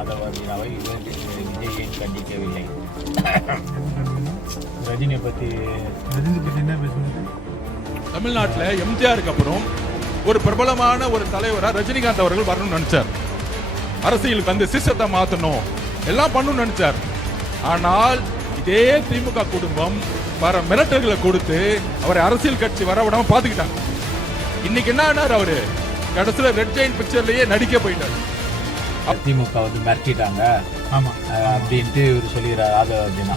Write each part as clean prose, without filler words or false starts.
ஆதவர்ஜினாவை விஜய் ஏன் கண்டிக்கவில்லை? ரஜினியை பற்றி என்ன பேசுறது? தமிழ்நாட்டில் எம்ஜிஆருக்கு அப்புறம் ஒரு பிரபலமான ஒரு தலைவராக ரஜினிகாந்த் அவர்கள் வரணும்னு நினைச்சார். அரசியலுக்கு வந்து சிஸ்டத்தை மாற்றணும் எல்லாம் பண்ணணும்னு நினைச்சார். ஆனால் இதே திமுக குடும்பம் வர மிரட்டல்களை கொடுத்து அவரை அரசியல் கட்சி வர விடாம பாத்துக்கிட்டாங்க. இன்னைக்கு என்ன ஆனார்? அவரு கடைசியில ரெட் ஜெயின் பிக்சர்லயே நடிக்க போயிட்டார். திமுக வந்து மிரட்டிட்டாங்க அப்படின்ட்டு இவர் சொல்லுகிறார் ஆதவர்ஜினா.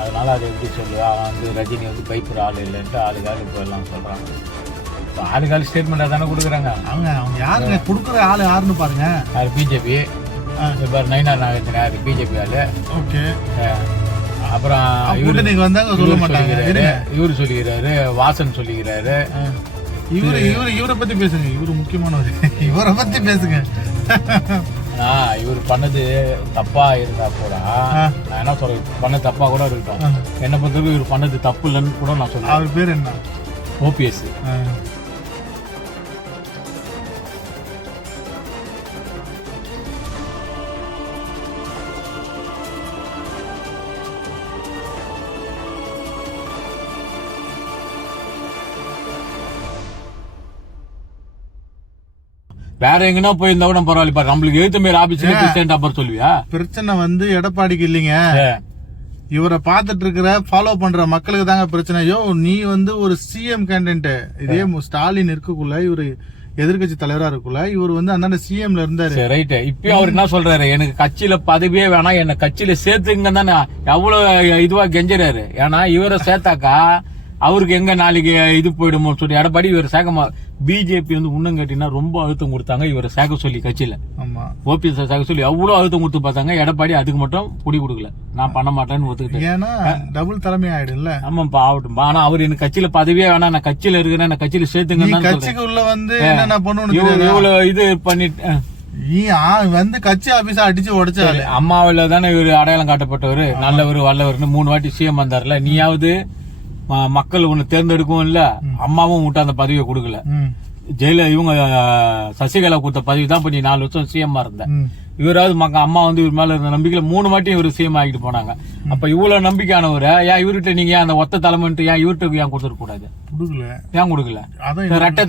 அதனால அதை எப்படி சொல்லுவா? அவன் வந்து ரஜினி வந்து பயப்படுற ஆள் இல்லைன்ட்டு ஆளுகால் இப்போ எல்லாம் சொல்றாங்க. ஆளுகால் ஸ்டேட்மெண்ட்டாக தானே கொடுக்குறாங்க. அவங்க யாருங்க கொடுக்குற ஆள் யாருன்னு பாருங்க. யார்? பிஜேபி. இப்போ நயினார் நாகேந்திரன் யார்? பிஜேபி ஆளு. ஓகே. அப்புறம் இவரு வந்தாங்க சொல்ல மாட்டாங்க. இவரு சொல்லுகிறாரு, வாசன் சொல்லுகிறாரு. இவரை பத்தி பேசுங்க. இவரு முக்கியமானவர். இவரை பத்தி பேசுங்க. இவர் பண்ணது தப்பா இருந்தா கூட நான் என்ன சொல்றேன், பண்ண தப்பா கூட இருக்கட்டும். என்ன பொறுத்தவரைக்கும் இவர் பண்ணது தப்பு இல்லைன்னு கூட நான் சொல்றேன். அவர் பேர் என்ன? ஓபிஎஸ். வேற எங்கன்னா போயிருந்தா கூட பரவாயில்ல. நம்மளுக்கு எழுத்து மேல ஆபீஸ்ல அப்புறம் சொல்லுவியா? பிரச்சனை வந்து எடப்பாடிக்கு இல்லைங்க, இவரை பாத்துட்டு இருக்கிற ஃபாலோ பண்ற மக்களுக்கு தாங்க பிரச்சனை. நீ வந்து ஒரு சிஎம் கேண்டிடேட். இதே ஸ்டாலின் இருக்கக்குள்ள இவரு எதிர்கட்சி தலைவரா இருக்குள்ள இவர் வந்து அந்தாண்ட சிஎம்ல இருந்தாரு. ரைட். இப்பயும் அவர் என்ன சொல்றாரு? எனக்கு கட்சியில பதவியே வேணாம், என்ன கட்சியில சேர்த்துங்க தானே எவ்வளவு இதுவா கெஞ்சுறாரு. ஏன்னா இவரை சேர்த்தாக்கா அவருக்கு எங்க நாளைக்கு இது போயிடுமோ சொல்லி எடப்பாடி இவர் சேர்க்க. பிஜேபி வந்து இன்னும் கேட்டீங்கன்னா ரொம்ப அழுத்தம் கொடுத்தாங்க இவரை சேர்க்க சொல்லி கட்சியில. ஓபிஎஸ் சேர்க்க சொல்லி எவ்வளவு அழுத்தம் கொடுத்து பார்த்தாங்க. எடப்பாடி அதுக்கு மட்டும் புடி கொடுக்கல, நான் பண்ண மாட்டேன்னு ஒத்துக்கிட்டேன். டபுள் தலைமை ஆயிடும்ல. ஆமாப்பா ஆகட்டும். ஆனா அவர் எனக்கு கட்சியில பதவியே வேணாம், நான் கட்சியில இருக்கிறேன், நான் கட்சியில சேர்த்துங்க. கட்சிக்கு உள்ள வந்து என்ன பண்ணணும் இவ்வளவு இது பண்ணிட்டு வந்து கட்சி ஆபீஸா அடிச்சு உடைச்சாரு. அம்மாவில தானே இவரு அடையாளம் காட்டப்பட்டவர், நல்லவர் வல்லவர்னு 3 வாட்டி சிஎம் வந்தார்ல. நீயாவது மக்கள் ஒண்ணு தேர்ந்தெடுக்கவும் இல்ல, அம்மாவும் விட்டு அந்த பதவியை கொடுக்கல. இவங்க சசிகலா கொடுத்த பதவி தான் பண்ணி 4 வருஷம் சிஎம் இருந்த. இவராவது அம்மா வந்து இவர் மேல இருந்த நம்பிக்கையில 3 வாட்டி இவர் சிஎம் ஆகிட்டு போனாங்க. அப்ப இவ்வளவு நம்பிக்கையானவரை ஏன் இவர்கிட்ட நீங்க அந்த ஒத்த தலைமைன்ட்டு ஏன் இவர்கிட்ட ஏன் கொடுத்துட கூடாது? ஏன் கொடுக்கல? ரெட்டை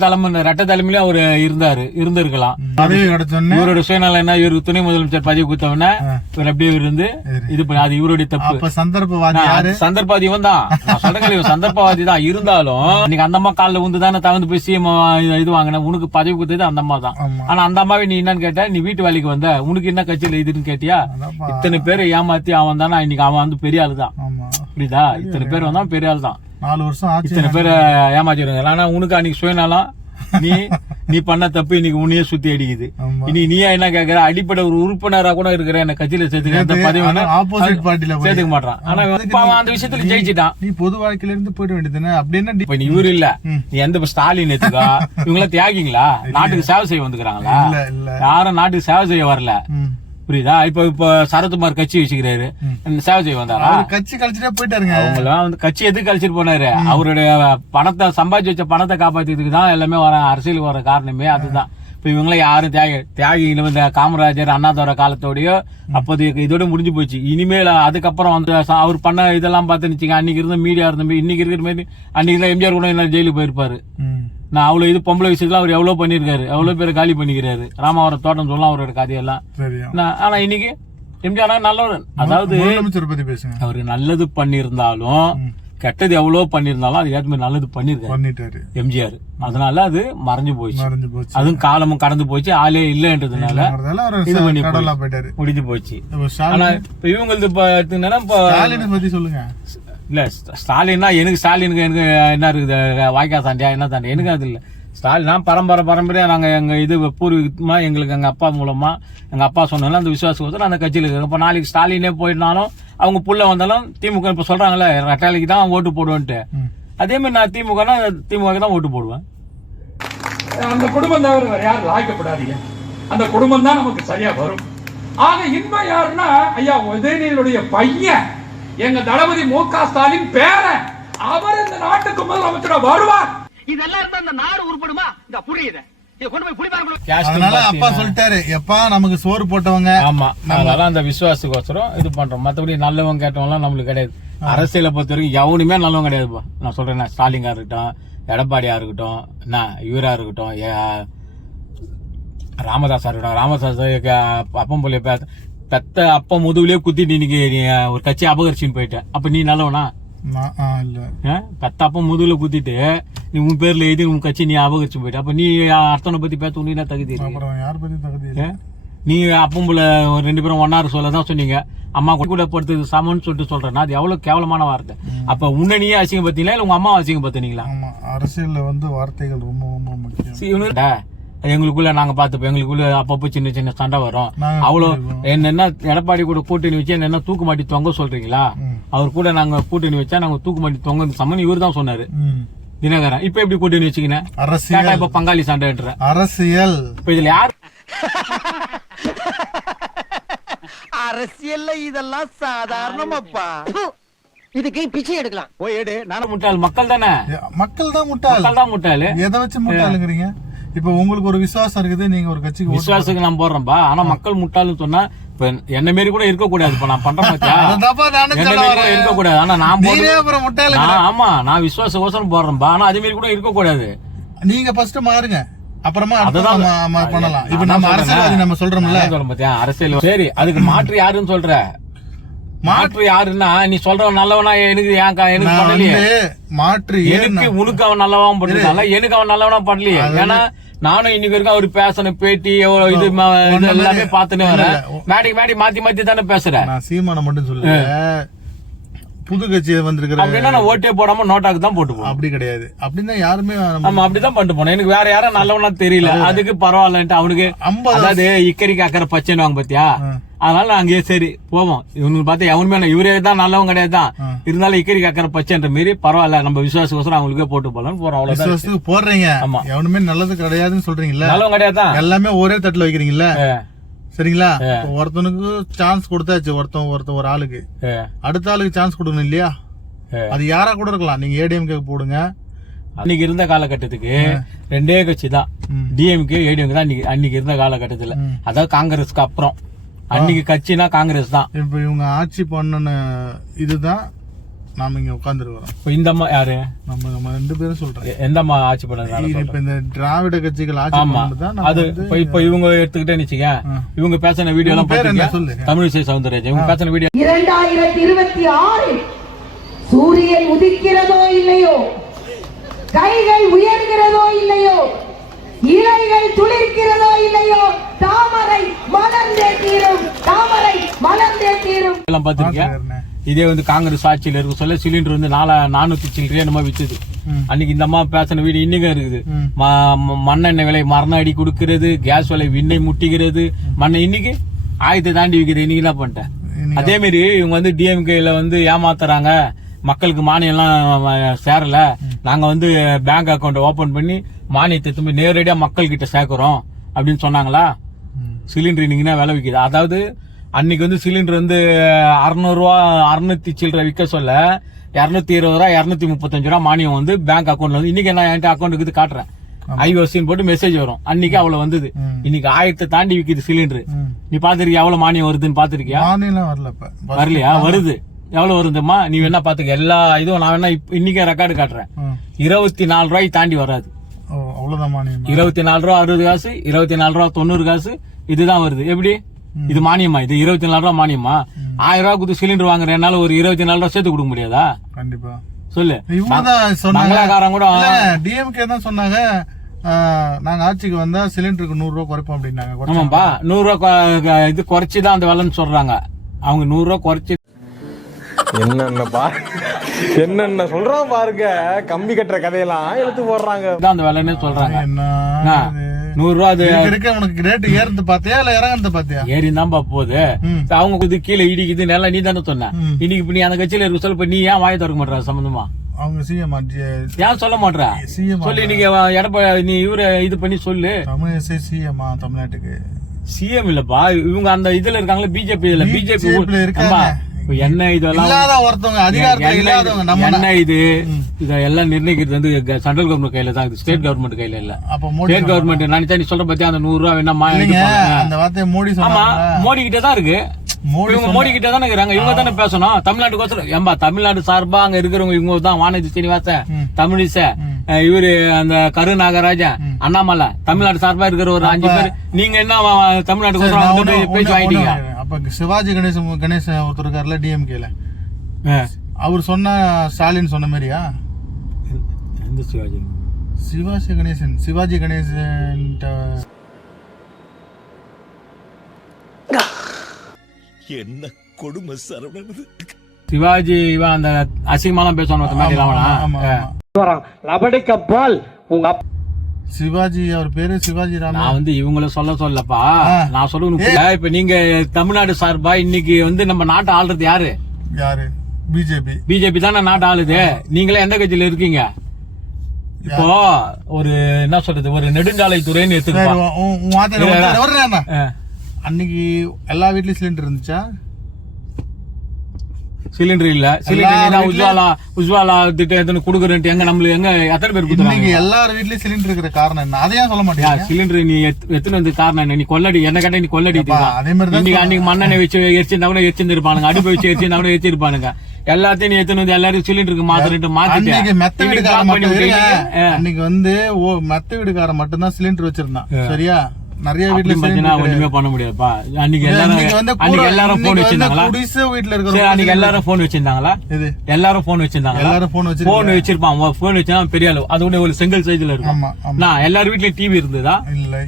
தலைமையில அவர் இருந்திருக்கலாம். இவரோட சுயநலம் என்ன? இவருக்கு துணை முதலமைச்சர் பதவி கொடுத்தவன இவர் அப்படியே இருந்து இது பண்ணி அது இவருடைய தப்பு. சந்தர்ப்பவாதி இவன் தான். சொல்றேன் சந்தர்ப்பவாதி தான். இருந்தாலும் நீங்க அந்த அம்மா காலில் வந்து தானே தவந்து போய் சிஎம் இது வாங்கின. உனக்கு பதவி கொடுத்தது அந்த அம்மா தான். ஆனா அந்த அம்மாவை நீ என்னன்னு கேட்ட, நீ வீட்டு வேலைக்கு வந்த, உனக்கு என்ன கட்சியில இதுன்னு கேட்டியா? இத்தனை பேரை ஏமாத்தி அவன் தானே இன்னைக்கு அவன் வந்து பெரிய ஆளு தான். புரியுதா? இத்தனை பேர் வந்தா பெரிய ஆளு தான். 4 வருஷம் இத்தனை பேரை ஏமாத்திடுங்க. ஆனா உனக்கு அன்னைக்கு சுயநலம், நீ பண்ண தப்பு இன்னைக்கு உன்னையே சுத்தி அடிக்குது. இனி நீயா என்ன கேக்குற? அடிப்படை ஒரு உறுப்பினரா கூட இருக்கிற என்ன கட்சியில சேர்த்துக்க பதவி ஆப்போசிட் பார்ட்டில சேர்த்துக்க மாட்டான். ஆனா அந்த விஷயத்துல ஜெயிச்சுட்டான். நீ பொது வாழ்க்கையில இருந்து போயிட வேண்டியதுன்னு அப்படின்னு. இப்ப நீ இவரு இல்ல, நீ எந்த ஸ்டாலின் எடுத்துக்கா. இவங்கள தியாகிங்களா? நாட்டுக்கு சேவை செய்ய வந்துக்கிறாங்களா? யாரும் நாட்டுக்கு சேவை செய்ய வரல. புரியுதா? இப்ப சரத்குமார் கட்சி வச்சுக்கிறாரு, சேவை செய்ய வந்தாரா? கட்சி கழிச்சுட்டே போயிட்டாருங்க. அவங்களாம் வந்து கட்சி எதுக்கு கழிச்சிட்டு போனாரு? அவருடைய பணத்தை சம்பாதிச்சு வச்ச பணத்தை காப்பாத்திக்கிறதுக்கு தான் எல்லாமே வர அரசியலுக்கு வர காரணமே அதுதான். இப்ப இவங்கள யாரும் தியாகிகளும் இந்த காமராஜர் அண்ணாதுரை காலத்தோடய அப்போதைய இதோட முடிஞ்சு போச்சு. இனிமேல் அதுக்கப்புறம் வந்து அவர் பண்ண இதெல்லாம் பார்த்து அன்னைக்கு இருந்த மீடியா இருந்த இன்னைக்கு இருக்கிற மாதிரி அன்னைக்கு எம்ஜிஆர் கூட என்ன ஜெயிலுக்கு போயிருப்பாரு. நான் அவ்வளவு இது பொம்பளை விஷயத்துல அவர் எவ்வளவு பண்ணிருக்காரு, எவ்வளவு பேரை காலி பண்ணிக்கிறாரு. ராமாவரம் தோட்டம் சொல்லலாம் அவரோட கதையெல்லாம். ஆனா இன்னைக்கு எம்ஜிஆர் நல்லவர். அதாவது அவரு நல்லது பண்ணிருந்தாலும் கெட்டது எவ்வளவு பண்ணிருந்தாலும் அது ஏற்ற மாதிரி நல்லது பண்ணிருக்காரு எம்ஜிஆர். அதனால அது மறைஞ்சு போச்சு. அதுவும் காலமும் கடந்து போச்சு. ஆளே இல்லன்றதுனால இது பண்ணி முடிஞ்சு போச்சு. ஆனா இப்ப இவங்களுக்கு பத்தி சொல்லுங்க. இல்ல ஸ்டாலின்னா எனக்கு ஸ்டாலினுக்கு எனக்கு என்ன இருக்குது? வாய்க்கா தாண்டியா என்ன தாண்டி எனக்கு அது இல்ல. ஸ்டாலின் நான் பரம்பரையா நாங்க எங்க இது பூர்வீகமா எங்களுக்கு எங்க அப்பா மூலமா எங்க அப்பா சொன்னாலும் அந்த விசுவாசம் அந்த கட்சியில இருக்கு. இப்ப நாளைக்கு ஸ்டாலினே போயிட்டாலும் அவங்க புள்ள வந்தாலும் திமுக இப்ப சொல்றாங்கல்ல ரெட்டாலிக்கு தான் ஓட்டு போடுவேன்ட்டு, அதே மாதிரி நான் திமுக தான் ஓட்டு போடுவேன். அந்த குடும்பம் தவிர யாரும் லாய்க்கப்படாதீங்க. அந்த குடும்பம் தான் நமக்கு சரியா வரும். ஆக இன்பம் யாருன்னா ஐயா உதயநிதியுடைய பையன் எங்க தளபதி மு.க. ஸ்டாலின் பேரன். அவர் இந்த நாட்டுக்கு முதலமைச்சரா வருவார். இதெல்லாம் இருந்தா இந்த நாடு உருப்படுமா? இந்த புரியுது. caste அதனால அப்பா பாத்தீங்கன்னா- சொல்லிட்டாரு, எப்பா நமக்கு சோறு போட்டவங்க. ஆமா அதனால அந்த விசுவாசத்துக்கோசரம் இது பண்றோம். மத்தபடி நல்லவங்க கேட்டவங்க எல்லாம் நம்மளுக்கு கிடையாது. அரசியலை பொறுத்த வரைக்கும் எவனுமே நல்லவங்க கிடையாதுப்பா. நான் சொல்றேன், ஸ்டாலிங்கா இருக்கட்டும், எடப்பாடியா இருக்கட்டும், என்ன இவரா இருக்கட்டும், ராமதாஸா இருக்கட்டும். ராமதாஸ் அப்பம் போல பெத்த அப்ப முதுகுலயே குத்திட்டு இன்னைக்கு நீ ஒரு கட்சி அபகரிச்சுன்னு போயிட்ட. அப்ப நீ நல்லவனா? இல்ல பெத்த அப்ப முதுகுல குத்திட்டு நீ உன் பேர்ல எழுதி உன் கட்சி நீ அபகரிச்சு போயிட்ட. அப்ப நீ அர்த்தனை பத்தி பேச உன்ன தகுதி இருக்கு? அப்புறம் யார் பத்தி தகுதி இல்ல. நீ அப்பம் போல 2 பேரும் ஒன்னாரு சொல்லதான் சொன்னீங்க. அம்மா கூட படுத்தது சமன்னு சொல்லிட்டு சொல்றேன்னா அது எவ்வளவு கேவலமான வார்த்தை. அப்ப உன்ன நீயே அசிங்க பத்தீங்களா இல்ல உங்க அம்மா அசிங்க பத்தினீங்களா? ஆமா, அரசியல்ல வந்து வார்த்தைகள் ரொம்ப ரொம்ப முக்கியம். எங்களுக்குள்ள நாங்க பாத்துப்போம். எங்களுக்குள்ள அப்பப்போ சின்ன சின்ன சண்டை வரும். நாங்க அவ்வளவு என்ன எடப்பாடி கூட கூட்டணி வச்சு என்ன தூக்கு மாட்டி தொங்க சொல்றீங்களா? அவர் கூட நாங்க கூட்டணி வச்சா நாங்க தூக்கு மாட்டி தொங்க சம்மன் இவர் தான் சொன்னாரு தினகரன். இப்ப எப்படி கூட்டணி வச்சுக்கினேன்? அரசியல் இப்ப பங்காளி சண்டைன்ற அரசியல். இப்ப இதுல யார் அரசியல்ல இதெல்லாம் சாதாரணமாப்பா. இதுக்கு பிச்சை எடுக்கலாம். போய் எடு. நானும் முட்டாள். மக்கள் தானே, மக்கள் தான் முட்டாள். மக்கள் தான் முட்டாளு. எதை வச்சு முட்டாளுங்கிறீங்க? இப்ப உங்களுக்கு ஒரு விசுவாசம் இருக்குது, நீங்க ஒரு கட்சிக்கு விசுவாசத்துக்கு நான் போடுறேன்பா. ஆனா மக்கள் முட்டாள்னு சொன்னா இப்ப என்ன மாரி கூட இருக்க கூடாது. இப்ப நான் பண்ற பாத்தியா, என்ன மாரி கூட இருக்க கூடாது. ஆனா நான் ஆமா நான் விசுவாசம் போடுறேன்பா. ஆனா அதே மாரி கூட இருக்க கூடாது. நீங்க ஃபர்ஸ்ட் மாறுங்க, அப்புறமா பண்ணலாம். இப்ப நம்ம அரசியல்வாதி நம்ம சொல்றோம்ல, பாத்தியா அரசியல். சரி, அதுக்கு மாற்று யாருன்னு சொல்ற? மாற்று யாருன்னா நீ சொல்றவன் நல்லவனா? எனக்கு எனக்கு பண்ணலையே. மாற்று எனக்கு உனக்கு அவன் நல்லவன் பண்ணிருக்கான்ல, எனக்கு அவன் நல்லவனா பண்ணலையே. ஏன்னா நானும் இன்னைக்கு வரைக்கும் அவரு பேசன பேட்டி இது எல்லாமே பாத்துன்னு வரேன். மேடி மாத்தி மாத்தி தானே பேசுறேன். நான் சீமான மட்டும் சொல்ல, புது கட்சியை வந்திருக்கிற அப்படின்னா நான் ஓட்டே போடாம நோட்டாக்கு தான் போட்டு போனேன். அப்படி கிடையாது. அப்படின்னா யாருமே ஆமா அப்படிதான் பண்ணிட்டு போனேன். எனக்கு வேற யாரும் நல்லவனா தெரியல. அதுக்கு பரவாயில்லன்ட்டு அவனுக்கு அதாவது இக்கறிக்கு அக்கறை பச்சைன்னு வாங்க பாத்தியா. அதனால அங்கேயே சரி போவோம். இவனுக்கு பார்த்தா எவனுமே இவரே தான் நல்லவங்க கிடையாது தான். இருந்தாலும் இக்கறிக்கு அக்கறை பச்சைன்ற மாரி பரவாயில்ல நம்ம விசுவாசம் அவங்களுக்கே போட்டு போலாம் போறோம். அவ்வளவுதான் போடுறீங்க. ஆமா, எவனுமே நல்லது கிடையாதுன்னு சொல்றீங்கல்ல, நல்லவங்க கிடையாது தான். எல்லாமே ஒரே தட்டுல வைக்கிறீங்கல்ல. சரிங்களா? ஒருத்தனுக்கு சான்ஸ் கொடுத்தாச்சு, ஒருத்தன் ஒரு ஆளுக்கு அடுத்த ஆளுக்கு சான்ஸ் கொடுக்கணும் இல்லையா? அது யாரா கூட இருக்கலாம். நீங்க ஏடிஎம்கே போடுங்க. அன்னைக்கு இருந்த காலகட்டத்துக்கு 2 கட்சி தான், டிஎம்கே ஏடிஎம்கே தான் அன்னைக்கு இருந்த காலகட்டத்துல. அதாவது காங்கிரஸ்க்கு அப்புறம் அன்னைக்கு கட்சினா காங்கிரஸ் தான். இப்ப இவங்க ஆட்சி பண்ணன இதுதான் நாம இங்க உட்கார்ந்துருக்கோம். இப்ப இந்த அம்மா யாரு? நம்ம 2 பேரும் சொல்றேன். எந்த அம்மா ஆட்சி பண்ணது? இப்ப இந்த திராவிட கட்சிகள் ஆட்சி பண்ணதுதான். அது இப்ப இவங்க எடுத்துக்கிட்டே நிச்சய இவங்க பேசின வீடியோ எல்லாம் பாத்தீங்க. தமிழிசை சவுந்தரராஜன் இவங்க பேசின வீடியோ 2026 சூரியன் உதிக்கிறதோ இல்லையோ, கைகள் உயர்கிறதோ இல்லையோ, இலைகள் துளிர்க்கிறதோ இல்லையோ, தாமரை மலர்ந்தே தீரும், தாமரை மலர்ந்தே தீரும் எல்லாம் பாத்திருக்கேன். இதே வந்து காங்கிரஸ் ஆட்சியில இருக்க சொல்ல சிலிண்டர் வந்து 400 சில்லறையா நம்ம வித்துது. அன்னைக்கு இந்த அம்மா பேசின வீடு இன்னைக்கு இருக்குது. மண்ணெண்ணெய் விலை மரண அடி கொடுக்கிறது, கேஸ் விலை விண்ணை முட்டிக்கிறது, மண்ணை இன்னைக்கு 1000 தாண்டி விக்குது. இன்னைக்கு என்ன பண்ணிட்டேன்? அதே மாதிரி இவங்க வந்து டிஎம்கேல வந்து ஏமாத்துறாங்க. மக்களுக்கு மானியம் எல்லாம் சேரல, நாங்க வந்து பேங்க் அக்கௌண்ட் ஓபன் பண்ணி மானியத்தை திரும்பி நேரடியா மக்கள் கிட்ட சேர்க்கிறோம் அப்படின்னு சொன்னாங்களா? சிலிண்டர் இன்னைக்குன்னா விலை விக்குது. அதாவது அன்னைக்கு வந்து சிலிண்டர் வந்து 600 ரூபா 600 சில்லறை விற்க சொல்ல 220 ரூபா 235 ரூபா மானியம் வந்து பேங்க் அக்கௌண்ட்ல வந்து இன்னைக்கு நான் என் அக்கௌண்ட்டுக்கு காட்டுறேன். ஐஓசின்னு போட்டு மெசேஜ் வரும். அன்னைக்கு அவ்வளவு வந்தது. இன்னைக்கு 1000 தாண்டி விக்குது சிலிண்டர். நீ பாத்திருக்கியா எவ்வளவு மானியம் வருதுன்னு பாத்திருக்கியா? வரலையா? வருது. எவ்வளவு வருதுமா? நீ வேணா பாத்துக்க. எல்லா இதுவும் நான் வேணா இன்னைக்கே ரெக்கார்டு காட்டுறேன். 24 ரூபாய்க்கு தாண்டி வராது. 24 ரூபா 60 காசு, 24 ரூபா 90 காசு, இதுதான் வருது. எப்படி இது மானியமா? இது 24 ரூபா மானியமா? 1000 ரூபா கொடுத்து சிலிண்டர் வாங்குற என்னால ஒரு 24 ரூபா சேர்த்து கொடுக்க முடியாதா? கண்டிப்பா சொல்லு. மங்களாக்காரன் கூட டிஎம்கே தான் சொன்னாங்க, நாங்க ஆட்சிக்கு வந்தா சிலிண்டருக்கு 100 ரூபா குறைப்போம் அப்படின்னாங்க. ஆமாப்பா, 100 ரூபா இது குறைச்சுதான் அந்த விலைன்னு சொல்றாங்க. அவங்க 100 ரூபா குறைச்சு என்னென்ன சொல்றான் பாருங்க. கம்பி கட்டுற கதையெல்லாம் எடுத்து போடுறாங்க. அந்த விலைன்னு சொல்றாங்க. 100 ரூபா அது உனக்கு ரேட் ஏறது பாத்தியா இல்ல இறங்கறது பாத்தியா? ஏறி தான் போகுது. அவங்க இது கீழே இடிக்குது நல்லா. நீ தானே சொன்ன. இன்னைக்கு இப்ப நீ அந்த கட்சியில இருக்க சொல்ல நீ ஏன் வாயை திறக்க மாட்டா சம்பந்தமா? அவங்க சிஎம் ஏன் சொல்ல மாட்டா? சொல்லி நீங்க எடப்பாடி நீ இவரை இது பண்ணி சொல்லு. தமிழிசை சிஎம் தமிழ்நாட்டுக்கு சிஎம் இல்லப்பா. இவங்க அந்த இதுல இருக்காங்களா பிஜேபி. பிஜேபி இப்ப என்ன இதெல்லாம் இல்லாத ஒருத்தவங்க அதிகாரத்துல இல்லாதவங்க நம்ம என்ன இதெல்லாம் நிர்ணயிக்கிறது வந்து சென்ட்ரல் கவர்மெண்ட் கையில தான், ஸ்டேட் கவர்மெண்ட் கையில இல்ல. அப்ப மோடி ஸ்டேட் கவர்மெண்ட் நினைச்சா நீ சொல்ற பத்தி அந்த 100 ரூபா வேணாமா, அந்த வார்த்தையை மோடி ஆமா சொன்னாங்க. மோடி கிட்ட தான் இருக்கு. இவங்க மோடி கிட்ட தானே இருக்கிறாங்க, இவங்க தானே பேசணும். தமிழ்நாட்டுக்கோசரம் ஏம்பா தமிழ்நாடு சார்பா அங்க இருக்கிறவங்க இவங்க தான், வானதி சீனிவாசன், தமிழிசை, இவரு அந்த கரு நாகராஜன், அண்ணாமலை, தமிழ்நாடு சார்பா இருக்கிற ஒரு 5 பேர். நீங்க என்ன தமிழ்நாட்டுக்கோசரம் பேச்சு வாங்கிட்டீங்க? அப்ப சிவாஜி கணேசன் ஒருத்தர் இருக்காருல டிஎம்கேல, அவர் சொன்ன ஸ்டாலின் சொன்ன மாதிரியா? எந்த சிவாஜி? சிவாஜி கணேசன் என்ன கொடுமை சரவணன். சிவாஜி இவன் அந்த அசிங்கமாலாம் பேசுவான். லபடிக்கப்பால் உங்க சிவாஜி, அவர் பேரு சிவாஜி ராமன். நான் வந்து இவங்கள சொல்லப்பா, நான் சொல்லுங்க. இப்ப நீங்க தமிழ்நாடு சார்பா இன்னைக்கு வந்து நம்ம நாட்டை ஆள்றது யாரு? பிஜேபி தானே நாட்டை ஆளுது. நீங்களே எந்த கட்சியில இருக்கீங்க? இப்போ ஒரு என்ன சொல்றது, ஒரு நெடுஞ்சாலை துறைன்னு எடுத்துக்கலாம். அன்னைக்கு எல்லா வீட்லயும் சிலிண்டர் இருந்துச்சா? சிலிண்டர் இல்ல. சிலிண்டர் உஜ்வாலா திட்டம் குடுக்குறேன் எங்க நம்மளுக்கு எங்க எத்தனை பேர் கொடுத்தாங்க? எல்லார் வீட்லயும் சிலிண்டர் இருக்கிற காரணம் என்ன? அதையும் சொல்ல மாட்டேன். சிலிண்டர் நீ எத்தனை வந்து காரணம் என்ன? நீ கொள்ளடி என்ன கேட்ட, நீ கொள்ளடி. அதே மாதிரி இன்னைக்கு அன்னைக்கு மண்ணெண்ணெய் வச்சு எரிச்சிருந்தா கூட எரிச்சிருப்பானுங்க, அடுப்பு வச்சு எரிச்சிருந்தா கூட எரிச்சிருப்பானுங்க. எல்லாத்தையும் நீ எத்தனை வந்து எல்லாரும் சிலிண்டருக்கு மாத்திட்டு மெத்த வீடுக்காரன் மட்டும்தான் சிலிண்டர் வச்சிருந்தான். சரியா? நிறைய வீட்டுல ஒண்ணுமே பண்ண முடியாதுப்பா. அன்னைக்கு எல்லாரும் போன் வச்சிருந்தாங்களா? வீட்டுல இருக்கிற அன்னைக்கு எல்லாரும் போன் வச்சிருந்தாங்களா? எல்லாரும் போன் வச்சிருந்தாங்க. போன் வச்சிருப்பான். போன் வச்சா பெரிய அளவு, அது ஒண்ணு ஒரு செங்கல் சைஸ்ல இருக்கும். நான் எல்லார் வீட்லயும் டிவி இருந்ததா?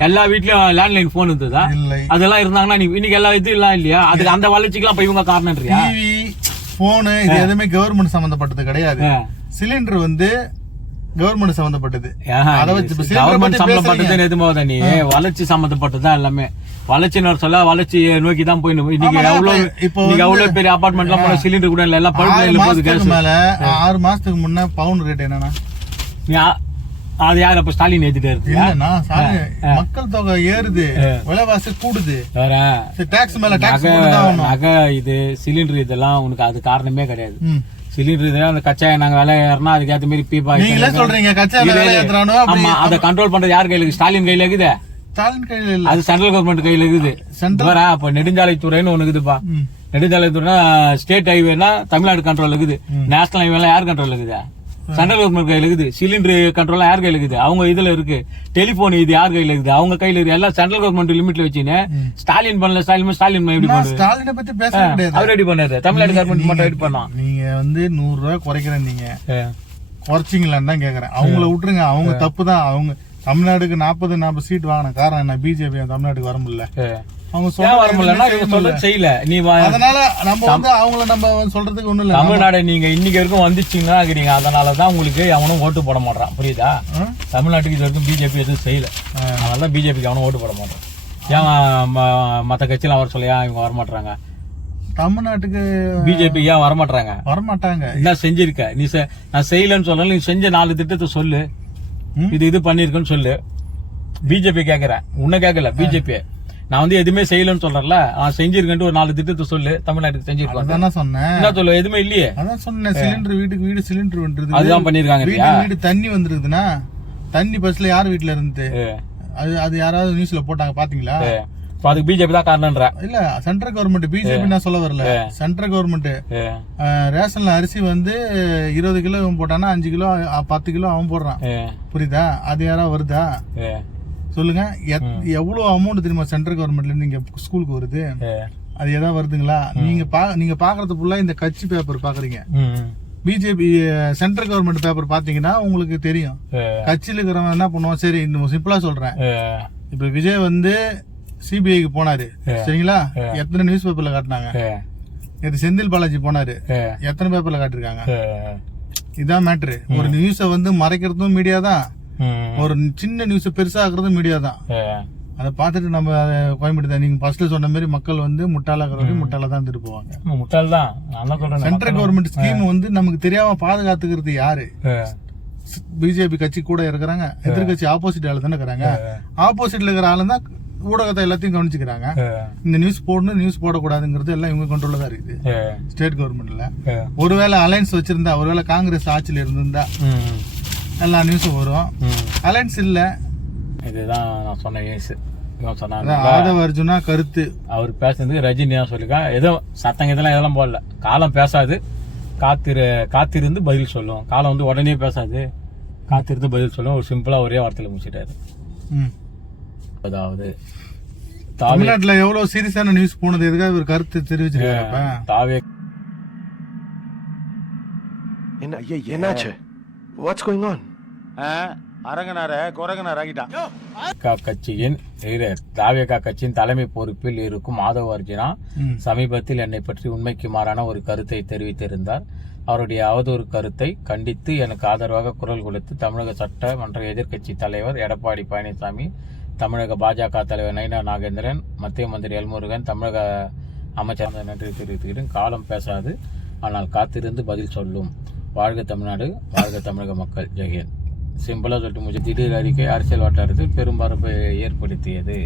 எல்லா வீட்லயும் லேண்ட்லைன் போன் இருந்ததா? அதெல்லாம் இருந்தாங்கன்னா இன்னைக்கு எல்லா இது எல்லாம் இல்லையா? அதுக்கு அந்த வளர்ச்சிக்கு எல்லாம் இவங்க காரணம்ன்றியா? டிவி போனு இது எதுவுமே கவர்மெண்ட் சம்பந்தப்பட்டது கிடையாது. சிலிண்டர் வந்து கவர்மெண்ட் சம்பந்தப்பட்டது. நீ வளர்ச்சி சம்பந்தப்பட்டதுதான் எல்லாமே. வளர்ச்சின்னு சொல்ல வளர்ச்சி நோக்கி தான் போயிடும். இன்னைக்கு எவ்வளவு பெரிய அபார்ட்மெண்ட் எல்லாம் போன சிலிண்டர் கூட எல்லாம் 6 மாசத்துக்கு முன்ன பவுன் ரேட் என்னன்னா அது யாரு? அப்ப ஸ்டாலின் ஏத்திட்டு இருக்கு. மக்கள் தொகை ஏறுது, விலைவாசி கூடுது, டாக்ஸ் மேல டாக்ஸ் நகை இது சிலிண்டர் இதெல்லாம் உனக்கு அது காரணமே கிடையாது. சிலிண்டர் இதெல்லாம் அந்த கச்சா நாங்க விலை ஏறினா அதுக்கு ஏத்த மாதிரி பீப்பா சொல்றீங்க. ஆமா, அதை கண்ட்ரோல் பண்றது யார் கையில? ஸ்டாலின் கையில இருக்குது. ஸ்டாலின் கையில இல்ல, அது சென்ட்ரல் கவர்மெண்ட் கையில இருக்குது. அப்ப நெடுஞ்சாலைத்துறைன்னு ஒண்ணு இருக்குதுப்பா. நெடுஞ்சாலைத்துறைனா ஸ்டேட் ஹைவேனா தமிழ்நாடு கண்ட்ரோல் இருக்குது. நேஷனல் ஹைவே எல்லாம் யார் கண்ட்ரோல் இருக்குது? சென்ட்ரல் கவர்மெண்ட் கையில இருக்குது. சிலிண்டர் கண்ட்ரோல் யார் கையில இருக்குது? அவங்க இதுல இருக்கு. டெலிபோன் இது யார் கையில இருக்குது? அவங்க கையில இருக்கு. எல்லாம் சென்ட்ரல் கவர்மெண்ட் லிமிட்ல வச்சுன்னு ஸ்டாலின் பண்ணல. ஸ்டாலின் எப்படி பண்ணுது? ஸ்டாலினை பத்தி பேச கிடையாது. அவர் ரெடி பண்ணாரு. தமிழ்நாடு கவர்மெண்ட் மட்டும் ரெடி பண்ணலாம். நீங்க வந்து 100 ரூபாய் குறைக்கிறேன், நீங்க குறைச்சிங்களான்னு தான் கேக்குறேன். அவங்கள விட்டுருங்க, அவங்க தப்பு தான். அவங்க தமிழ்நாடுக்கு 40 சீட் வாங்கின காரணம் என்ன? பிஜேபி தமிழ்நாட்டுக்கு வர முடியல. அதனால நம்ம வந்து அவங்கள நம்ம சொல்றதுக்கு ஒண்ணும் இல்ல. தமிழ்நாடு நீங்க இன்னைக்கு வரைக்கும் வந்துச்சீங்கன்னா அதனாலதான் உங்களுக்கு அவனும் ஓட்டு போட மாட்டான். புரியுதா? தமிழ்நாட்டுக்கு இது வரைக்கும் பிஜேபி எதுவும் செய்யல. அதனாலதான் பிஜேபிக்கு அவனும் ஓட்டு போட மாட்டான். ஏன் மத்த கட்சியில அவர் சொல்லியா இவங்க வரமாட்டாங்க? தமிழ்நாட்டுக்கு பிஜேபி ஏன் வரமாட்டாங்க? என்ன செஞ்சிருக்க நீ? நான் செய்யலன்னு சொல்லல. நீ செஞ்ச 4 திட்டத்தை சொல்லு. இது பண்ணிருக்கேன்னு சொல்லு. பிஜேபி கேக்குறேன், உன்ன கேட்கல. பிஜேபி நான் வந்து எதுவுமே செய்யலன்னு சொல்றேன்ல, நான் செஞ்சிருக்கேன் ஒரு 4 திட்டத்தை சொல்லு. தமிழ்நாட்டுக்கு செஞ்சிருக்கேன் சொன்னேன். என்ன சொல்லு? எதுவுமே இல்லையே. அதான் சொன்னேன். சிலிண்டர் வீட்டுக்கு வீடு சிலிண்டர் வந்துருது. அதுதான் பண்ணிருக்காங்க. வீடு தண்ணி வந்துருக்குதுன்னா தண்ணி பஸ்ல யார் வீட்டுல இருந்து அது யாராவது நியூஸ்ல போட்டாங்க பாத்தீங்களா? அதுக்கு பிஜேபி தான் காரணம்ன்ற. இல்ல, சென்ட்ரல் கவர்மெண்ட். பிஜேபி நான் சொல்ல வரல. சென்ட்ரல் கவர்மெண்ட் ரேஷன்ல அரிசி வந்து 20 கிலோ போட்டானா 5 கிலோ 10 கிலோ அவன் போடுறான். புரியுதா? அது யாராவது வருதா? சொல்லுங்க. எவ்வளவு அமௌண்ட் தெரியுமா சென்ட்ரல் கவர்மெண்ட்ல இருந்து இங்க ஸ்கூலுக்கு வருது? அது ஏதாவது வருதுங்களா? நீங்க பாக்குறது ஃபுல்லா இந்த கட்சி பேப்பர் பாக்குறீங்க. பிஜேபி சென்ட்ரல் கவர்மெண்ட் பேப்பர் பாத்தீங்கன்னா உங்களுக்கு தெரியும். கட்சியில இருக்கிறவங்க என்ன பண்ணுவோம்? சரி, இன்னும் சிம்பிளா சொல்றேன். இப்ப விஜய் வந்து சிபிஐக்கு போனாரு, சரிங்களா? எத்தனை நியூஸ் பேப்பர்ல காட்டினாங்க? செந்தில் பாலாஜி போனாரு, எத்தனை பேப்பர்ல காட்டிருக்காங்க? இதான் மேட்ரு. ஒரு நியூஸ வந்து மறைக்கிறதும் மீடியா தான், ஒரு சின்ன நியூஸ் பெருசா ஆக்குறதும் மீடியா தான். அதை பார்த்துட்டு நம்ம கோயம்பேடு தான். நீங்க ஃபர்ஸ்ட்ல சொன்ன மாதிரி மக்கள் வந்து முட்டாளாக்குறது முட்டாளா தான் இருந்துட்டு போவாங்க. முட்டாள் தான். சென்ட்ரல் கவர்மெண்ட் ஸ்கீம் வந்து நமக்கு தெரியாம பாதுகாத்துக்கிறது யாரு? பிஜேபி கட்சி கூட இருக்கிறாங்க. எதிர்கட்சி ஆப்போசிட் ஆளு தானே இருக்கிறாங்க. ஆப்போசிட்ல இருக்கிற ஆளு தான் ஊடகத்தை எல்லாத்தையும் கவனிச்சுக்கிறாங்க. இந்த நியூஸ் போடணும், நியூஸ் போடக்கூடாதுங்கிறது எல்லாம் இவங்க கண்ட்ரோல்ல தான் இருக்குது ஸ்டேட் கவர்மெண்ட்ல. ஒருவேளை அலைன்ஸ் வச்சிருந்தா, ஒருவேளை காங்கிரஸ் ஆட்சியில இருந்திருந்தா எல்லா நியூஸும் வரும். அலைன்ஸ் இல்ல. இதுதான் நான் சொன்ன ஏசு. ஆதவ அர்ஜுனா கருத்து அவர் பேசுனதுக்கு ரஜினி தான் சொல்லிருக்கா. ஏதோ சத்தங்க இதெல்லாம் போடல. காலம் பேசாது, காத்திருந்து பதில் சொல்லும். காலம் வந்து உடனே பேசாது, காத்திருந்து பதில் சொல்லும். ஒரு சிம்பிளா ஒரே வார்த்தையில முடிச்சிட்டாரு. அதாவது தமிழ்நாட்டுல எவ்வளவு சீரியஸான நியூஸ் போனது, எதுக்காக ஒரு கருத்து தெரிவிச்சிருக்காங்க. தாவே என்னாச்சு? What's going on? கட்சியின் தாவேகா கட்சியின் தலைமை பொறுப்பில் இருக்கும் ஆதவ அர்ஜுனா சமீபத்தில் என்னை பற்றி உண்மைக்கு மாறான ஒரு கருத்தை தெரிவித்திருந்தார். அவருடைய அவதூறு கருத்தை கண்டித்து எனக்கு ஆதரவாக குரல் கொடுத்து தமிழக சட்டமன்ற எதிர்க்கட்சி தலைவர் எடப்பாடி பழனிசாமி, தமிழக பாஜக தலைவர் நயினா நாகேந்திரன், மத்திய மந்திரி எல்முருகன், தமிழக அமைச்சர் நன்றி தெரிவித்துக்கிறேன். காலம் பேசாது, ஆனால் காத்திருந்து பதில் சொல்லும். வாழ்க தமிழ்நாடு, வாழ்க தமிழக மக்கள். ஜெயஹிந்த். சிம்பிளா சொல்லிட்டு முடிச்சு. திடீர் அறிக்கை அரசியல் வட்டாரத்தில் பெரும் பரப்பை ஏற்படுத்தியது.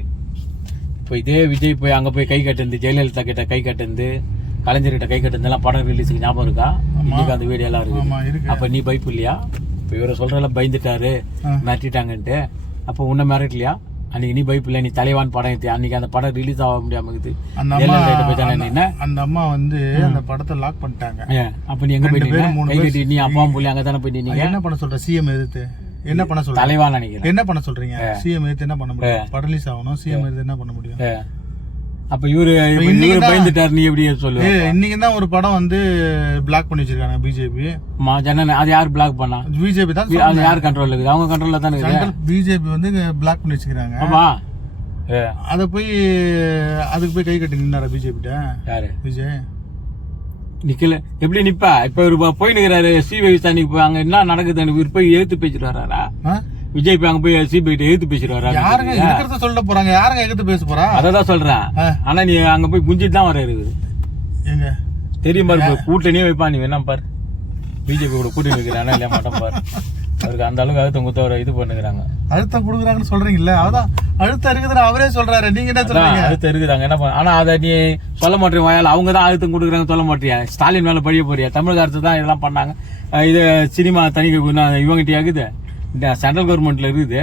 இப்போ இதே விஜய் போய் அங்க போய் கை கட்டிருந்து, ஜெயலலிதா கிட்ட கை கட்டிருந்து, கலைஞர்கிட்ட கை கட்டிருந்தெல்லாம் படம் ரிலீஸுக்கு ஞாபகம் இருக்கா? இன்னைக்கு அந்த வீடியோ எல்லாம் இருக்கு. அப்ப நீ பயப்பு இல்லையா? இப்ப இவரை சொல்றல பயந்துட்டாரு, மிரட்டிட்டாங்கன்ட்டு. அப்ப உன்ன மிரட்டலையா? அன்னைக்கு நீ பயப்பு இல்ல, நீ தலைவான் படம் எடுத்து அன்னைக்கு அந்த படம் ரிலீஸ் ஆக முடியாம இருக்குது. அந்த அம்மா வந்து அந்த படத்தை லாக் பண்ணிட்டாங்க. அப்ப நீ எங்க போயிட்டீங்க? கை கட்டி நீ அப்பாவும் புள்ளி அங்கதானே போயிட்டீங்க. என்ன பண்ண சொல்ற? சிஎம் எதிர்த்து என்ன பண்ண சொல்ற? தலைவான் நினைக்கிறேன். என்ன பண்ண சொல்றீங்க? சிஎம் எதிர்த்து என்ன பண்ண முடியும்? படம் ரிலீஸ் ஆகணும், சிஎம் எதிர்த்து என்ன பண்ண முடியும்? அப்ப இவரு பயந்துட்டாரு, நீ எப்படி சொல்லுவ? இன்னைக்கு தான் ஒரு படம் வந்து பிளாக் பண்ணி வச்சிருக்காங்க பிஜேபி. அது யார் பிளாக் பண்ணா? பிஜேபி தான். அது யார் கண்ட்ரோல் இருக்குது? அவங்க கண்ட்ரோல்ல தானே இருக்கு. பிஜேபி வந்து பிளாக் பண்ணி வச்சிருக்காங்க. ஆமா. அத போய் அதுக்கு போய் கை கட்டி நின்னாரா பிஜேபிட்ட? யாரு? விஜய் நிக்கல. எப்படி நிப்பா? இப்ப இவரு போய் நிக்கிறாரு சிபிஐ விசாரணைக்கு போய் அங்க என்ன நடக்குது இவர் போய் எழுத்து பேசிட்டு வர்றாரா? விஜய் போய் அங்க போய் சிபிஐ எழுத்து பேசிட்டு வர்றாரு. யாருங்க இருக்கிறத சொல்ல போறாங்க? யாருங்க எழுத்து பேச போறா? அததான் சொல்றேன். ஆனா நீ அங்க போய் குஞ்சிட்டு தான் வர்றாரு. எங்க தெரியும் பாரு, கூட்டணியே வைப்பா. நீ வேணா பாரு, பிஜேபி கூட கூட்டணி வைக்கிறானா இல்லையா மாட்டோம் பாரு. அவருக்கு அந்த அளவுக்கு அழுத்தம் குத்த இது பண்ணுறாங்க. அழுத்தம் கொடுக்குறாங்கன்னு சொல்றீங்கல்ல, அதான் அழுத்தம் இருக்குதுன்னு அவரே சொல்றாரு. நீங்க என்ன சொல்றீங்க? அழுத்தம் இருக்குதாங்க என்ன பண்ண? ஆனா அதை நீ சொல்ல மாட்டேன் வாயால். அவங்க தான் அழுத்தம் கொடுக்குறாங்க சொல்ல மாட்டியா? ஸ்டாலின் மேல பழிய போறியா? தமிழக அரசு தான் இதெல்லாம் பண்ணாங்க. இது சினிமா தனிக்க இவங்கிட்ட ஆகுது, சென்ட்ரல் கவர்மெண்ட்ல இருக்குது.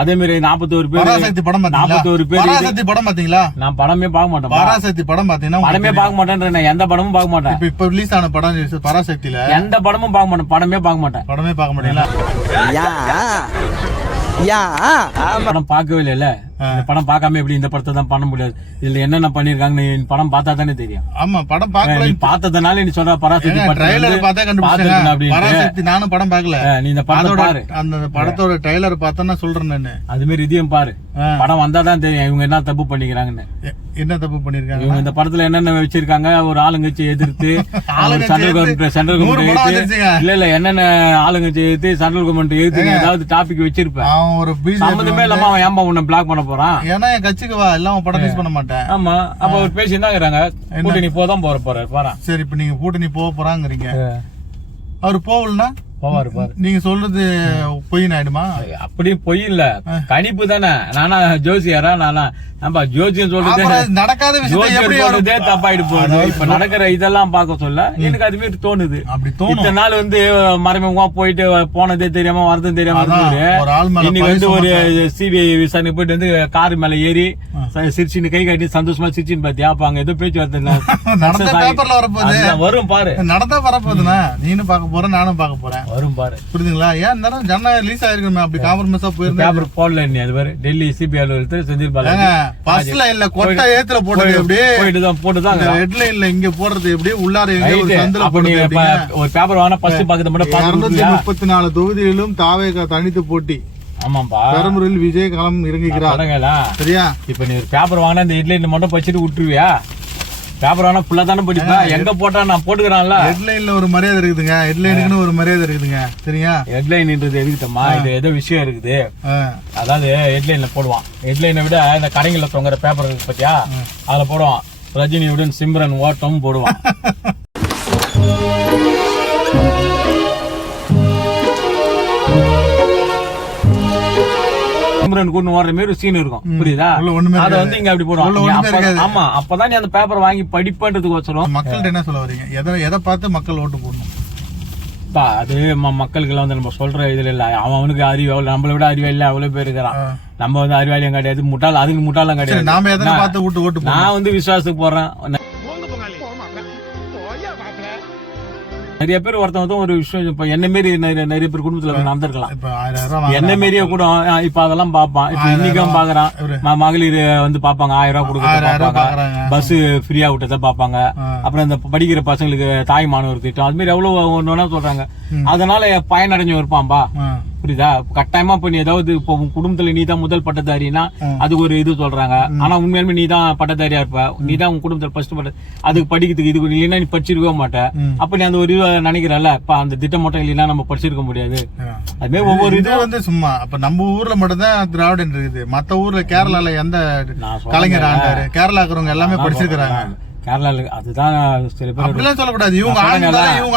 அதே மாதிரி 41 பேர் படம் 41 பேர் படம் பாத்தீங்களா? நான் படமே பார்க்க மாட்டேன். பராசக்தி படம் பாத்தீங்கன்னா படமே பார்க்க மாட்டேன். எந்த படமும் பார்க்க மாட்டேன். இப்ப ரிலீஸ் ஆன படம் பராசக்தியில எந்த படமும் பார்க்க மாட்டேன். படமே பார்க்க மாட்டேன். படமே பார்க்க மாட்டீங்களா? படம் பார்க்கவே இல்ல. இந்த படம் பார்க்காம எப்படி இந்த படத்தை தான் பண்ண முடியாது? இதுல என்னென்ன பண்ணிருக்காங்க படம் பார்த்தா தானே தெரியும். ஆமா, படம் பார்க்கல. நீ பார்த்ததுனால நீ சொல்ற பராசக்தி ட்ரைலர் பார்த்தா கண்டுபிடிச்சேன். பராசக்தி நானும் படம் பார்க்கல. நீ இந்த படத்தை பாரு, அந்த படத்தோட ட்ரைலர் பார்த்தா நான் சொல்றேன். நானு அது மாதிரி இதையும் பாரு. படம் வந்தா தான் தெரியும் இவங்க என்ன தப்பு பண்ணிக்கிறாங்கன்னு. என்ன தப்பு பண்ணிருக்காங்க இவங்க? இந்த படத்துல என்னென்ன வச்சிருக்காங்க? ஒரு ஆளுங்கட்சி எதிர்த்து சென்ட்ரல் கவர்மெண்ட் இல்ல என்னென்ன ஆளுங்கட்சி எதிர்த்து சென்ட்ரல் கவர்மெண்ட் எதிர்த்து ஏதாவது டாபிக் வச்சிருப்பேன். ஒரு சம்பந்தமே இல்லாம அவன் ஏன்பா உன்னை பிளாக் பண்ண போறான்? ஏன்னா என் கட்சிக்கு வா, எல்லாம் படம் ரிலீஸ் பண்ண மாட்டேன். ஆமா, அப்ப அவர் பேசினாங்க கூட்டணி போதான் போறாரு. சரி, இப்ப நீங்க கூட்டணி போறாங்கிறீங்க. அவரு போகலன்னா போவாரு பாரு. நீங்க சொல்றது பொய் ஆயிடுமா? அப்படி பொய் இல்ல, கணிப்பு தானே. நானா ஜோசியாரா? நானா ஜோசியம் சொல்றதே நடக்காத சொல்றதே தப்பாயிட்டு போகுது. இப்ப நடக்கிற இதெல்லாம் பார்க்க சொல்ல எனக்கு அது மாதிரி தோணுது. இத்தனை நாள் வந்து மறைமுகமா போயிட்டு போனதே தெரியாம வரதும் தெரியாம இன்னைக்கு வந்து ஒரு சிபிஐ விசாரணை போயிட்டு வந்து கார் மேல ஏறி சிரிச்சின்னு கை காட்டி சந்தோஷமா சிரிச்சின்னு பாத்தியா? அப்ப அங்க ஏதோ பேச்சுவார்த்தை வரும் பாரு. நடந்தா வரப்போகுதுன்னா நீனும் பார்க்க போற, நானும் பார்க்க போறேன். வரும் பாரு, புரியுதுங்களா? ஏன் ஜனநாயகம் ரிலீஸ் ஆயிருக்கணும். அப்படி காம்ப்ரமைஸா போயிருந்து பேப்பர் போடல. நீ அது பாரு, டெல்லி சிபிஐ அலுவலகத்தில் செந்தில் பாலாஜி பஸ்ல இல்ல கொட்டை ஏத்துல போட்டது அப்படியே போட்டுதான் ஹெட்லைன்ல இங்க போடுறது எப்படி உள்ளார ஒரு பேப்பர் வாங்கினா ஃபர்ஸ்ட் பாக்குறது மட்டும் 234 தொகுதிகளிலும் தாவேகா தனித்து போட்டி. ஆமாப்பா, பெரம்பூரில் விஜய் களம் இறங்குகிறார். சரியா? இப்ப நீ ஒரு பேப்பர் வாங்கினா இந்த ஹெட்லைன் மட்டும் படிச்சுட்டு விட்டுருவியா? பேப்பர் வேணா ஃபுல்லா தானே படிப்பா. எங்க போட்டா நான் போட்டுக்கிறான்ல. ஹெட்லைன்ல ஒரு மரியாதை இருக்குதுங்க. ஹெட்லைனுக்குன்னு ஒரு மரியாதை இருக்குதுங்க. சரியா? ஹெட்லைன்ன்றது எதுக்குமா? இது ஏதோ விஷயம் இருக்குது. அதாவது ஹெட்லைன்ல போடுவான். ஹெட்லைனை விட இந்த கடைங்கள்ல தொங்குற பேப்பர் இருக்கு பாத்தியா, அதுல போடுவான் ரஜினியுடன் சிம்ரன் ஓட்டம் போடுவான். சிம்ரன் கூட்டு ஓடுற மாதிரி ஒரு சீன் இருக்கும், புரியுதா? உள்ள ஒண்ணுமே அதை இருக்காது. வந்து இங்க அப்படி உள்ள போடுவாங்க. ஒண்ணுமே இருக்காது. ஆமா, அப்பதான் நீ அந்த பேப்பர் வாங்கி படிப்பன்றதுக்கோசரம். மக்கள்கிட்ட என்ன சொல்ல வரீங்க? எதை பார்த்து மக்கள் ஓட்டு போடணும்? அது மக்களுக்கு எல்லாம் வந்து நம்ம சொல்ற இதுல இல்ல, அவனுக்கு அறிவு அவ்வளவு, நம்மளை விட அறிவு இல்ல அவ்வளவு பேர் இருக்கிறான். நம்ம வந்து அறிவாளியும் கிடையாது, முட்டாள், அதுக்கு முட்டாளும் கிடையாது. நாம எதனை பார்த்து ஓட்டு நான் வந்து விசுவாசத்துக்கு போறேன். நிறைய பேர் ஒருத்தவங்க ஒரு விஷயம், இப்ப என்ன மாரி நிறைய பேர் குடும்பத்துல நடந்திருக்கலாம். இப்ப 1000 ரூபாய் என்ன மாரியே கூட இப்ப அதெல்லாம் பாப்பான். இப்ப இன்னைக்கும் பாக்குறான், மகளிர் வந்து பாப்பாங்க, 1000 ரூபாய் கொடுக்கறத பாப்பாங்க, பஸ் ஃப்ரீயா விட்டதை பாப்பாங்க. அப்புறம் இந்த படிக்கிற பசங்களுக்கு தாய் மாணவர் திட்டம், அது மாதிரி எவ்வளவு ஒண்ணு சொல்றாங்க. அதனால பயனடைஞ்சு இருப்பான்பா, புரியுதா? கட்டாயமா இப்ப நீ ஏதாவது இப்போ உன் குடும்பத்துல நீ தான் முதல் பட்டதாரினா அதுக்கு ஒரு இது சொல்றாங்க. ஆனா உண்மையாலுமே நீ தான் பட்டதாரியா இருப்ப, நீ தான் உன் குடும்பத்துல ஃபர்ஸ்ட் பட்ட, அதுக்கு படிக்கிறதுக்கு இது இல்லைன்னா நீ படிச்சிருக்கவே மாட்ட. அப்ப நீ அந்த ஒரு இது நினைக்கிறல்ல, இப்ப அந்த திட்டம் மட்டும் இல்லைன்னா நம்ம படிச்சிருக்க முடியாது. அதுமாதிரி ஒவ்வொரு இது வந்து சும்மா அப்ப நம்ம ஊர்ல மட்டும் தான் திராவிடன் இருக்குது. மத்த ஊர்ல கேரளால எந்த கலைஞர் ஆண்டாரு, கேரளா இருக்கிறவங்க எல்லாமே படிச்சிருக்காங்க. கேரளால அதுதான் சில பேர் அப்படிலாம் சொல்லக்கூடாது. இவங்க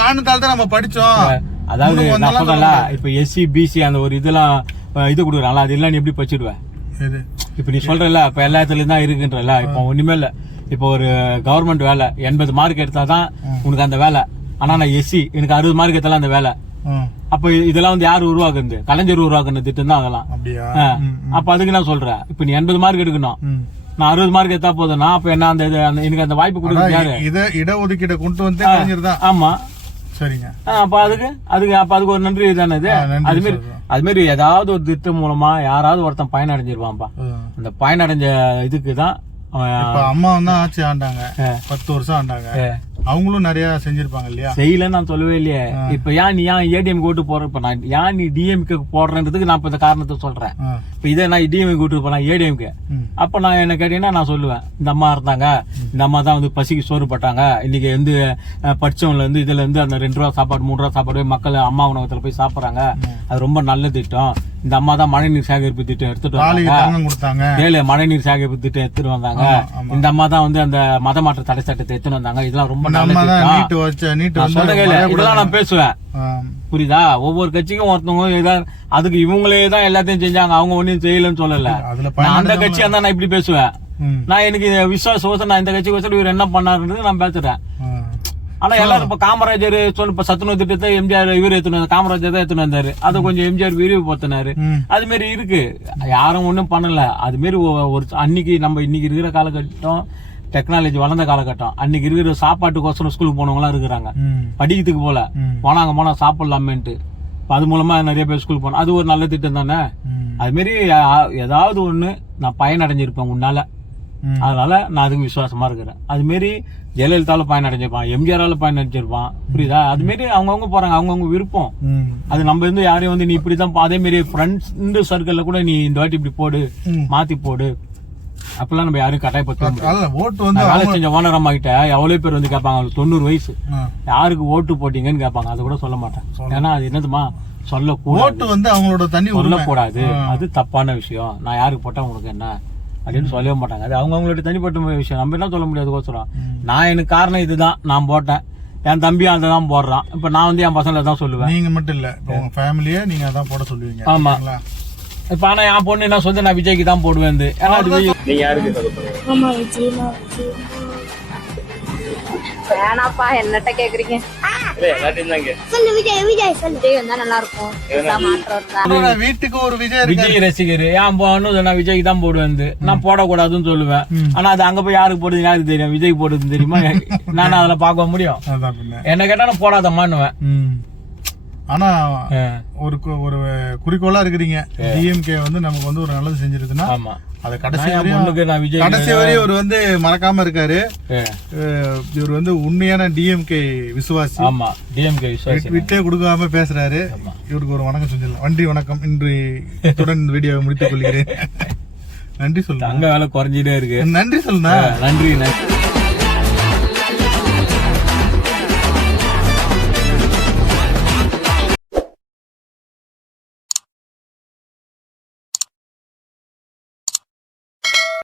ஆனதால தான் நம்ம படிச்சோம். அதாவது நான் சொல்லல, இப்ப எஸ்சி பிசி அந்த ஒரு இதெல்லாம் இது கொடுக்குறாங்களா, அது எல்லாம் நீ எப்படி படிச்சிடுவேன்? இப்ப நீ சொல்றல, இப்ப எல்லா இடத்துலயும் தான் இருக்குன்றல, இப்ப ஒண்ணுமே இல்ல. இப்ப ஒரு கவர்மெண்ட் வேலை 80 மார்க் எடுத்தாதான் உனக்கு அந்த வேலை. ஆனா நான் எஸ்சி, எனக்கு 60 மார்க் எடுத்தாலும் அந்த வேலை. அப்ப இதெல்லாம் வந்து யாரு உருவாக்குறது? கலைஞர் உருவாக்குன திட்டம் தான் அதெல்லாம். அப்ப அதுக்கு நான் சொல்றேன், இப்ப நீ 80 மார்க் எடுக்கணும், நான் 60 மார்க் எடுத்தா போதும்னா அப்ப என்ன அந்த எனக்கு அந்த வாய்ப்பு கொடுக்குறது யாரு? இடஒதுக்கீடு கொண்டு வந்து கலைஞர் தான். ஆமா, சரிங்க. அப்ப அதுக்கு ஒரு நன்றி தானே இது. அது மாதிரி ஏதாவது ஒரு திட்டம் மூலமா யாராவது ஒருத்தன் பயனடைஞ்சிருவான்பா. அந்த பயனடைஞ்ச இதுக்குதான் அம்மா தான் ஆட்சி ஆண்டாங்க, 10 வருஷம் ஆண்டாங்க. அவங்களும் நிறைய செஞ்சிருப்பாங்க இல்லையா? செய்யலன்னு நான் சொல்லவே இல்லையே. இப்ப ஏன் நீ ஏடிஎம் ஓட்டு போற, இப்ப நான் ஏன் நீ டிஎம்கே போடுறதுக்கு நான் இப்ப இந்த காரணத்தை சொல்றேன். இப்ப இதே நான் டிஎம்கே ஓட்டு போறேன் ஏடிஎம்கே, அப்ப நான் என்ன கேட்டீங்கன்னா நான் சொல்லுவேன், இந்த அம்மா இருந்தாங்க, இந்த அம்மா தான் வந்து பசிக்கு சோறு பட்டாங்க, இன்னைக்கு வந்து படிச்சவங்கல இருந்து இதுல இருந்து அந்த 2 ரூபா சாப்பாடு 3 ரூபா சாப்பாடு மக்கள் அம்மா உணவகத்துல போய் சாப்பிடுறாங்க, அது ரொம்ப நல்ல திட்டம். இந்த அம்மா தான் மழைநீர் சேகரிப்பு திட்டம் எடுத்துட்டு வந்தாங்க, 7 மழைநீர் சேகரிப்பு திட்டம் எடுத்துட்டு வந்தாங்க. இந்த அம்மா தான் வந்து அந்த மத மாற்ற தடை சட்டத்தை எடுத்துட்டு வந்தாங்க. இதெல்லாம் ரொம்ப இதெல்லாம் நான் பேசுவேன், புரியுதா? ஒவ்வொரு கட்சிக்கும் ஒருத்தவங்க ஏதாவது அதுக்கு இவங்களே தான் எல்லாத்தையும் செஞ்சாங்க, அவங்க ஒன்னும் செய்யலன்னு சொல்லல. நான் அந்த கட்சியா தான் நான் இப்படி பேசுவேன். நான் எனக்கு விசுவாசம், நான் இந்த கட்சிக்கு இவர் என்ன பண்ணாருன்றது நான் பேசுறேன். ஆனா எல்லாரும் இப்ப காமராஜர் இப்ப சத்துணவு திட்டத்தை எம்ஜிஆர் இவர் எடுத்துன்னு காமராஜர் தான் எடுத்துன்னு வந்தாரு, அதை கொஞ்சம் எம்ஜிஆர் விரிவுபடுத்தினாரு. அது மாதிரி இருக்கு, யாரும் ஒண்ணும் பண்ணல. அது மாதிரி ஒரு அன்னைக்கு நம்ம இன்னைக்கு இருக்கிற காலகட்டம் டெக்னாலஜி வளர்ந்த காலகட்டம், அன்னைக்கு இருக்கிற சாப்பாட்டுக்கோசரம் ஸ்கூலுக்கு போனவங்க எல்லாம் இருக்கிறாங்க, படிக்கிறதுக்கு போல போனா சாப்பிடலாமேன்ட்டு. அது மூலமா நிறைய பேர் ஸ்கூல் போனோம், அது ஒரு நல்ல திட்டம் தானே. அது மாதிரி ஏதாவது ஒண்ணு நான் பயனடைஞ்சிருப்பேன் உன்னால, அதனால நான் அதுக்கு விசுவாசமா இருக்கிறேன். அது மாரி ஜெயலலிதால பயனடைஞ்சிருப்பான், எம்ஜிஆரால பயனடைஞ்சிருப்பான், புரியுதா? அது மாரி அவங்கவுங்க போறாங்க, அவங்கவுங்க விருப்பம். அது நம்ம வந்து யாரையும் வந்து நீ இப்படிதான், அதே மாதிரி ஃப்ரெண்ட்ஸ் சர்க்கிள்ல கூட நீ இந்த வாட்டி இப்படி போடு மாத்தி போடு அப்பெல்லாம் நம்ம யாரும் கட்டாயப்படுத்த. வேலை செஞ்ச ஓனர் அம்மா கிட்ட எவ்வளவு பேர் வந்து கேட்பாங்க, 90 வயசு, யாருக்கு ஓட்டு போட்டீங்கன்னு கேட்பாங்க. அதை கூட சொல்ல மாட்டேன், ஏன்னா அது என்னதுமா சொல்லக்கூடாது, அவங்களோட தண்ணி சொல்லக்கூடாது, அது தப்பான விஷயம். நான் யாருக்கு போட்டா உங்களுக்கு என்ன அப்படின்னு சொல்லவே மாட்டாங்க. அது அவங்களோட தனிப்பட்ட விஷயம், நம்ம என்ன சொல்ல முடியாது. கோசரம் நான் எனக்கு காரணம் இதுதான், நான் போட்டேன், என் தம்பியும் அதை தான் போடுறான். இப்ப நான் வந்து என் பசங்களை தான் சொல்லுவேன். நீங்க மட்டும் இல்ல, உங்க ஃபேமிலியே நீங்க அதான் போட சொல்லுவீங்க. ஆமா. இப்ப ஆனா என் பொண்ணு என்ன சொல்ல, நான் விஜய்க்கு தான் போடுவேன். நீங்க யாருக்கு வேணாப்பா, என்னட்ட கேக்குறீங்க? வீட்டுக்கு ஒரு விஜய் ரசிகர் என் பொண்ணு நான் விஜய்க்கு தான் போடுவேன், நான் போடக்கூடாதுன்னு சொல்லுவேன். ஆனா அது அங்க போய் யாருக்கு போடுது யாருக்கு தெரியும், விஜய் போடுறது தெரியுமா? நான் அதுல பாக்க முடியும். என்ன கேட்டா நான் போடாதம்மான்னுவேன். ஆனா ஒரு குறிக்கோளா இருக்கிறீங்க, டிஎம்கே வந்து நமக்கு வந்து ஒரு நல்லது செஞ்சிருக்குன்னா அத கடைசி வரையும் இவர் வந்து மறக்காம இருக்காரு. இவர் வந்து உண்மையான டிஎம்கே விசுவாசி. ஆமா, டிஎம்கே விசுவாசி, விட்டே கொடுக்காம பேசுறாரு. இவருக்கு ஒரு வணக்கம் சொல்லிடலாம். நன்றி, வணக்கம். இன்று இத்துடன் வீடியோவை முடித்துக் கொள்கிறேன். நன்றி சொல்லுங்க. அங்க வேலை குறைஞ்சிட்டே இருக்கு. நன்றி சொல்லுங்க. நன்றி.